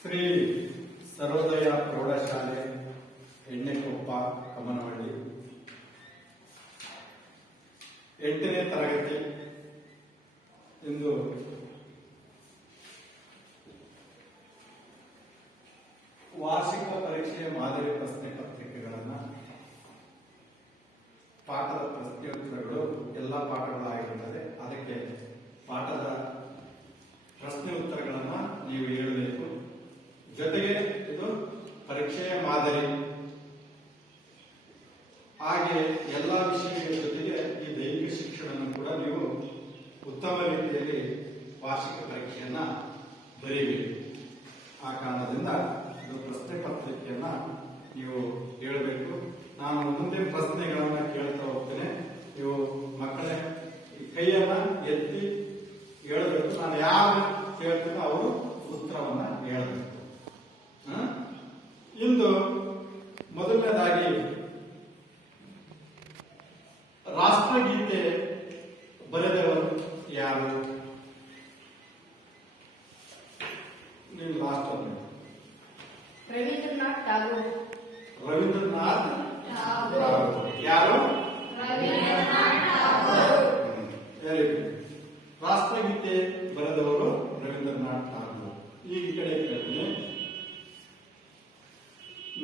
ಶ್ರೀ ಸರ್ವೋದಯ ಪ್ರೌಢಶಾಲೆ ಎಣ್ಣೆಕೊಪ್ಪ ಕಮನಹಳ್ಳಿ 8ನೇ ತರಗತಿ. ಇಂದು ವಾರ್ಷಿಕ ಪರೀಕ್ಷೆಯ ಮಾದರಿ ಪ್ರಶ್ನೆ ಪತ್ರಿಕೆಗಳನ್ನು ಪಾಠದ ಪ್ರಶ್ನೆಯುತ್ತರಗಳು ಎಲ್ಲ ಪಾಠಗಳಾಗಿರುತ್ತದೆ. ಅದಕ್ಕೆ ಪಾಠದ ಪ್ರಶ್ನೆ ಉತ್ತರಗಳನ್ನು ನೀವು ಹೇಳಬೇಕು. ಜೊತೆಗೆ ಇದು ಪರೀಕ್ಷೆಯ ಮಾದರಿ. ಹಾಗೆ ಎಲ್ಲ ವಿಷಯಗಳ ಜೊತೆಗೆ ಈ ದೈಹಿಕ ಶಿಕ್ಷಣವನ್ನು ಕೂಡ ನೀವು ಉತ್ತಮ ರೀತಿಯಲ್ಲಿ ವಾರ್ಷಿಕ ಪರೀಕ್ಷೆಯನ್ನ ಬರೀಬೇಕು. ಆ ಕಾರಣದಿಂದ ಇದು ಪ್ರಶ್ನೆ ಪತ್ರಿಕೆಯನ್ನ ನೀವು ಹೇಳಬೇಕು. ನಾನು ಮುಂದೆ ಪ್ರಶ್ನೆಗಳನ್ನ ಕೇಳ್ತಾ ಹೋಗ್ತೇನೆ. ನೀವು ಮಕ್ಕಳ ಕೈಯನ್ನ ಎತ್ತಿ ಹೇಳಬೇಕು. ನಾನು ಯಾರು ಕೇಳ್ತೀನೋ ಅವರು ಉತ್ತರವನ್ನ ಹೇಳಬೇಕು. ಇಂದು ಮೊದಲನೇದಾಗಿ ರಾಷ್ಟ್ರಗೀತೆ ಬರೆದವರು ಯಾರು? ನೀವು ಲಾಸ್ಟ್ ರವೀಂದ್ರನಾಥ್ ಟಾಗೋರ್. ರವೀಂದ್ರನಾಥ್ ಟಾಗೋರ್. ಯಾರು? ರವೀಂದ್ರನಾಥ್ ಟಾಗೋರ್. ರಾಷ್ಟ್ರಗೀತೆ ಬರೆದವರು ರವೀಂದ್ರನಾಥ್ ಟಾಗೋರ್. ಈಗ ಈ ಕಡೆ ಕೇಳ್ತೀನಿ.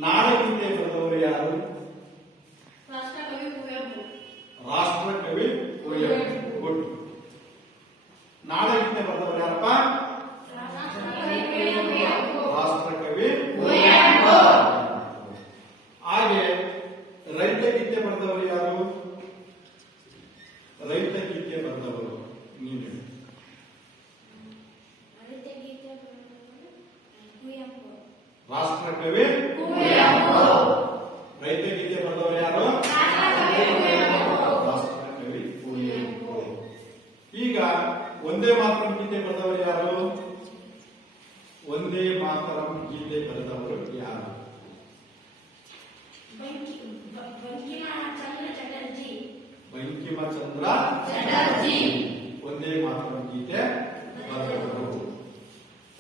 ನಾಡಗೀತೆ ಬರೆದವರು ಯಾರು? ರಾಷ್ಟ್ರಕವಿ ಕುವೆಂಪು. ರಾಷ್ಟ್ರಕವಿ ಕುವೆಂಪು. ಗುಡ್. ನಾಡಗೀತೆ ಬರೆದವರು ಯಾರಪ್ಪ? ರಾಷ್ಟ್ರಕವಿ ಕುವೆಂಪು. ಹಾಗೆ ರೈತ ಗೀತೆ ಬರೆದವರು ಯಾರು? ರೈತ ಗೀತೆ ಬರೆದವರು ನೀನು. ರಾಷ್ಟ್ರಕವಿ ಕುವೆಂಪು. ರೈತ ಗೀತೆ ಬರೆದವರು ಯಾರು? ರಾಷ್ಟ್ರಕವಿ ಕುವೆಂಪು. ಈಗ ಒಂದೇ ಮಾತರಂ ಗೀತೆ ಬರೆದವರು ಯಾರು? ಒಂದೇ ಮಾತರಂ ಗೀತೆ ಬರೆದವರು ಯಾರು? ಬಂಕಿಮಚಂದ್ರ ಚಟರ್ಜಿ. ಬಂಕಿಮಚಂದ್ರ ಚಟರ್ಜಿ. ಒಂದೇ ಮಾತರಂ ಗೀತೆ ಬರೆದವರು.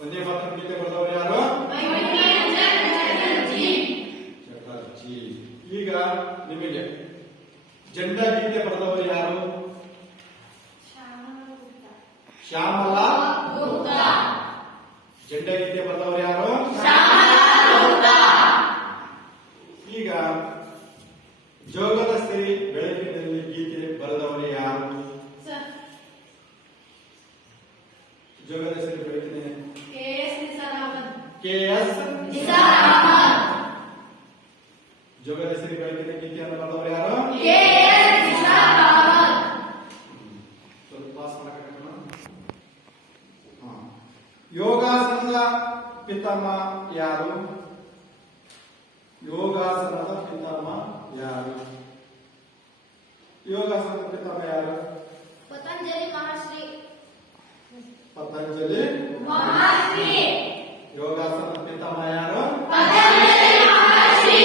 ಒಂದೇ ಮಾತರಂ ಗೀತೆ ಬರೆದವರು ಯಾರು? ಚಟರ್ಜಿ. ಈಗ ನಿಮಗೆ ಜೆಂಡಾ ಗೀತೆ ಬರೆದವರು ಯಾರು? ಶ್ಯಾಮಲಾ ಗುಪ್ತಾ. ಜೆಂಡಾ ಗೀತೆ ಬರೆದವರು ಯಾರು? ಈಗ ಜೋಗದ ಸಿರಿ ಬೆಳಕಿನಲ್ಲಿ ಗೀತೆ ಬರೆದವರು ಯಾರು? ಜೋಗದ ಸಿರಿ ಬೆಳಕಿನ ಕೆ.ಎಸ್. ಜೋಗದ ಸಿರಿ ಬೆಳಕಿನ ಗೀತೆಯನ್ನು ಬರೆದವರು ಯಾರು? ಸ್ವಲ್ಪ ಪಾಸ್ ಮಾಡಕ್ಕಾಗಲ್ಲ? ಯೋಗಾಸನದ ಪಿತಾಮಹ ಯಾರು? ಯೋಗಾಸನದ ಪಿತಾಮಹ ಯಾರು? ಯೋಗಾಸನದ ಪಿತಾಮಹ ಯಾರು? ಪತಂಜಲಿ ಮಹರ್ಷಿ. ಪತಂಜಲಿ ಮಹರ್ಷಿ. ಯೋಗಾಸನದ ಪಿತಾಮಹ ಯಾರು? ಪತಂಜಲಿ ಮಹರ್ಷಿ.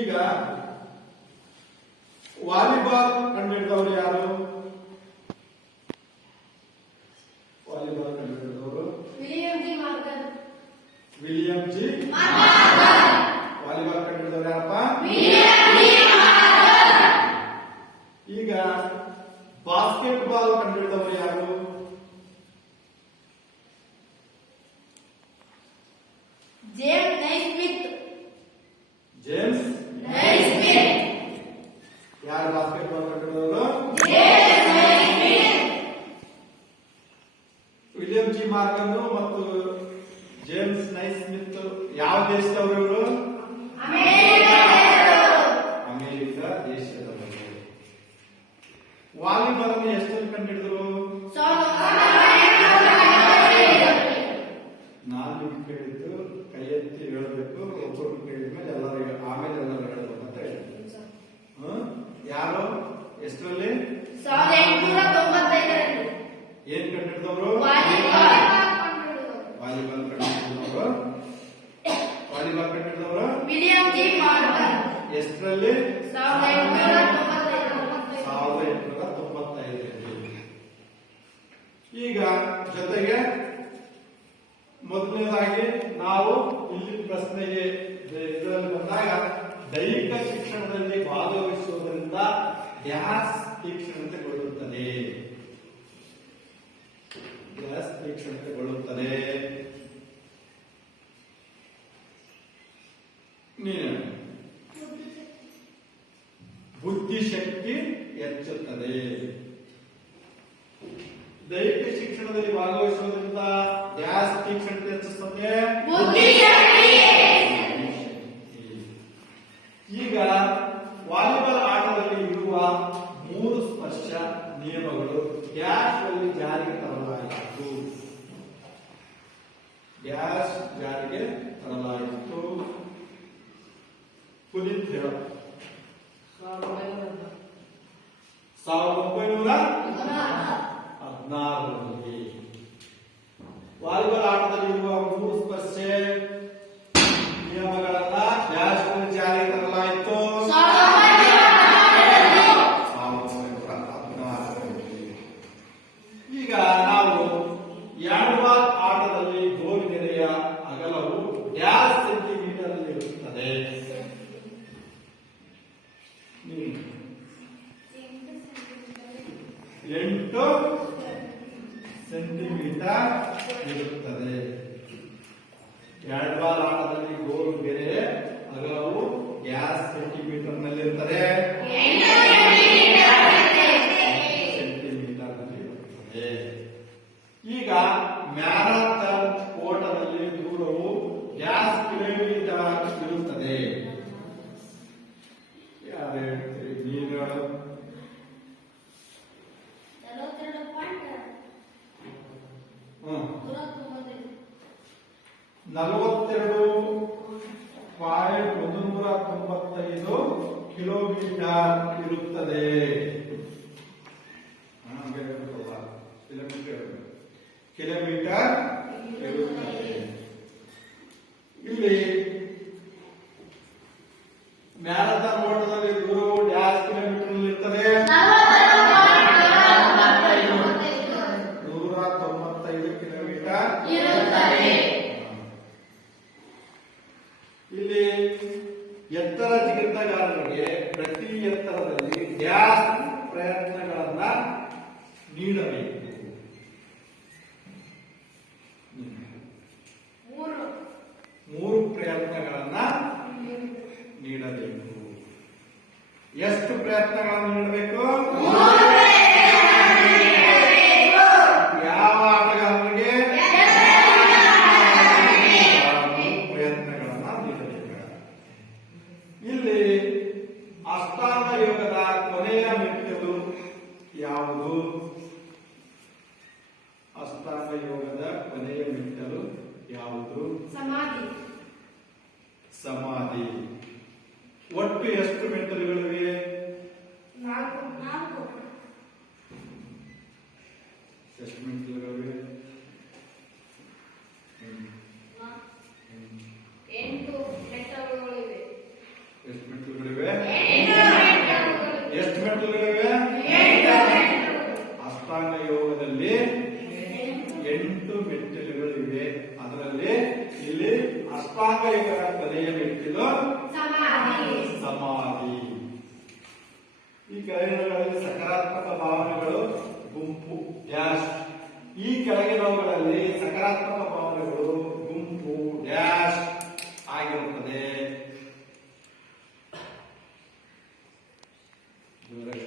ಈಗ ವಾಲಿಬಾಲ್ ಕಂಡುಹಿಡಿದವರು ಯಾರು? ವಾಲಿಬಾಲ್ ಕಂಡುಹಿಡಿದವರು William G Morgan. William G. Volleyball ಕಂಡುಹಿಡಿದವರು ಯಾರಪ್ಪ? ಈಗ ಬಾಸ್ಕೆಟ್ ಬಾಲ್ ಕಂಡುಹಿಡಿದವರು ಯಾರು? James Naismith. James Naismith. ಯಾರು ಬಾಸ್ಕೆಟ್ ಬಾಲ್ ಕಂಡುಹಿಡಿದವರು? James Naismith. William G Morgan ಮತ್ತು ಜೇಮ್ಸ್ ನೈಸ್ಮಿತ್ ಯಾವ ದೇಶದವರು ಇವರು? ಅಮೆರಿಕ ದೇಶದವರು. ವಾಲಿಬಾಲ್ ಎಷ್ಟರಲ್ಲಿ ಕಂಡುಹಿಡಿದ್ರು? ನಾನು ನಿಮ್ಗೆ ಕೇಳಿದ್ದು ಕೈ ಎತ್ತಿ ಹೇಳಬೇಕು. ಒಬ್ಬರು ಕೇಳಿದ್ಮೇಲೆ ಎಲ್ಲರೂ ಆಮೇಲೆ ಎಲ್ಲರೂ ಹೇಳಬೇಕು ಅಂತ ಹೇಳಿದ್ರು. ಯಾರು ಎಷ್ಟರಲ್ಲಿ? 1895. ಏನ್ ಕಂಡುಹಿಡಿದವರು? ವಾಲಿಬಾಲ್. ವಾಲಿಬಾಲ್ ಕಂಡುಹಿಡಿದವರು. ವಾಲಿಬಾಲ್ ಕಂಡುಹಿಡಿದವರು ವಿಲಿಯಂ ಜಿ ಮಾರ್ಗನ್. ಎಷ್ಟರಲ್ಲಿ? 1895. ಈಗ ಜೊತೆಗೆ ಮೊದಲನೇದಾಗಿ ನಾವು ಇಲ್ಲಿ ಪ್ರಶ್ನೆಗೆ ಇದರಲ್ಲಿ ಬಂದಾಗ ದೈಹಿಕ ಶಿಕ್ಷಣದಲ್ಲಿ ಭಾಗವಹಿಸುವುದರಿಂದ ಡ್ಯಾಸ್ ತೀಕ್ಷ್ಣತೆಗೊಳ್ಳುತ್ತದೆ. ಡ್ಯಾಸ್ ತೀಕ್ಷ್ಣತೆಗೊಳ್ಳುತ್ತದೆ. ನೀನು ಬುದ್ಧಿಶಕ್ತಿ ಹೆಚ್ಚುತ್ತದೆ. ದೈಹಿಕ ಶಿಕ್ಷಣದಲ್ಲಿ ಭಾಗವಹಿಸುವುದರಿಂದ ಡ್ಯಾಸ್ ತೀಕ್ಷ್ಣತೆ ಹೆಚ್ಚುತ್ತದೆ. ಈಗ ವಾಲಿಬಾಲ್ ಆಟದಲ್ಲಿ ಇರುವ 3 ಸ್ಪರ್ಶ ನಿಯಮಗಳು ಡ್ಯಾಶ್ ನಲ್ಲಿ ಜಾರಿಗೆ ತರಲಾಯಿತು. ಡ್ಯಾಶ್ ಜಾರಿಗೆ ತರಲಾಯಿತು. ಪುನೀತ್ ಹೇಳ 1916ರಲ್ಲಿ ವಾಲಿಬಾಲ್ ಆಟದಲ್ಲಿ ಇರುವ 3 ಸ್ಪರ್ಶೆ ನಿಯಮಗಳನ್ನ ಡ್ಯಾಶ್ ನಲ್ಲಿ ಜಾರಿಗೆ ತರಲಾಯಿತು. 1916ರಲ್ಲಿ. ಈಗ ನಾವು ಹ್ಯಾಂಡ್ಬಾಲ್ ಆಟದಲ್ಲಿ ಗೋಲಿಗೆರೆಯ ಅಗಲವು ಡ್ಯಾಶ್ ಸೆಂಟಿಮೀಟರ್ ಇರುತ್ತದೆ. 8 ಸೆಂಟಿಮೀಟರ್ ಇರುತ್ತದೆ. ಹ್ಯಾಂಡ್ಬಾಲ್ ಆಟದಲ್ಲಿ ಗೋಲು ಗೆರೆ ಅಗಲವು ಡ್ಯಾಶ್ ಸೆಂಟಿಮೀಟರ್ ನಲ್ಲಿರುತ್ತದೆ. ಸೆಂಟಿಮೀಟರ್ ನಲ್ಲಿ ಇರುತ್ತದೆ. ಈಗ ಮ್ಯಾರಥಾನ್ ಓಟದಲ್ಲಿ ದೂರವು ಡ್ಯಾಶ್ ಕಿಲೋಮೀಟರ್ ಇರುತ್ತದೆ. ಯಾರು ಹೇಳ್ತೀರಿ? ನೀನು 42.195 ಕಿಲೋಮೀಟರ್ ಇರುತ್ತದೆ. ಕಿಲೋಮೀಟರ್ ಇರುತ್ತದೆ. ಇಲ್ಲಿ ಮ್ಯಾರಥಾನ್ ಓಟದಲ್ಲಿ ದೂರವು ಡ್ಯಾಶ್ ಕಿಲೋಮೀಟರ್ ಇರುತ್ತದೆ. 195 ಕಿಲೋಮೀಟರ್ ಇರುತ್ತದೆ. ಇಲ್ಲಿ ಎತ್ತರ ಜಿಗಿತಗಾರರಿಗೆ ಪ್ರತಿ ಎತ್ತರದಲ್ಲಿ ಡ್ಯಾಶ್ ಪ್ರಯತ್ನಗಳನ್ನ ನೀಡಬೇಕು. 3 ಪ್ರಯತ್ನಗಳನ್ನ ನೀಡಬೇಕು. ಎಷ್ಟು ಪ್ರಯತ್ನಗಳನ್ನು ನೀಡಬೇಕು? ಯಾವ ಆಟಗಾರರಿಗೆ? 3 ಪ್ರಯತ್ನಗಳನ್ನ ನೀಡಬೇಕು. ಇಲ್ಲಿ ಅಷ್ಟಾಂಗ ಯೋಗದ ಕೊನೆಯ ಮೆಟ್ಟಿಲು ಯಾವುದು? ಅಷ್ಟಾಂಗ ಯೋಗದ ಕೊನೆಯ ಮೆಟ್ಟಿಲು ಯಾವುದು? ಸಮಾಧಿ. ಒಟ್ಟು ಎಷ್ಟು ಮೆಟ್ಟಿಲುಗಳಿವೆ? 4. ಎಷ್ಟು ಮೆಟ್ಟಿಲುಗಳಿವೆ? 8 ಮೆಟ್ಟಿಲುಗಳಿವೆ. ಎಷ್ಟು ಮೆಟ್ಟಿಲುಗಳಿವೆ? 8 ಎಷ್ಟು ಮೆಟ್ಟಿಲುಗಳಿವೆ? 8 ಅಷ್ಟಾಂಗ ಯೋಗದಲ್ಲಿ 8 ಮೆಟ್ಟಿಲುಗಳಿವೆ. ಅದರಲ್ಲಿ ಇಲ್ಲಿ ಅಷ್ಟಾಂಗ ಯೋಗದ ಕೊನೆಯ ಮೆಟ್ಟಿಲು ಸಮಾಧಿ. ಈ ಕೆಳಗಿನವುಗಳಲ್ಲಿ ಸಕಾರಾತ್ಮಕ ಭಾವನೆಗಳು ಗುಂಪು ಡ್ಯಾಶ್. ಈ ಕೆಳಗಿನವುಗಳಲ್ಲಿ ಸಕಾರಾತ್ಮಕ ಭಾವನೆಗಳು ಗುಂಪು ಡ್ಯಾಶ್ ಆಗಿರುತ್ತದೆ. ಜೋರಾಗಿ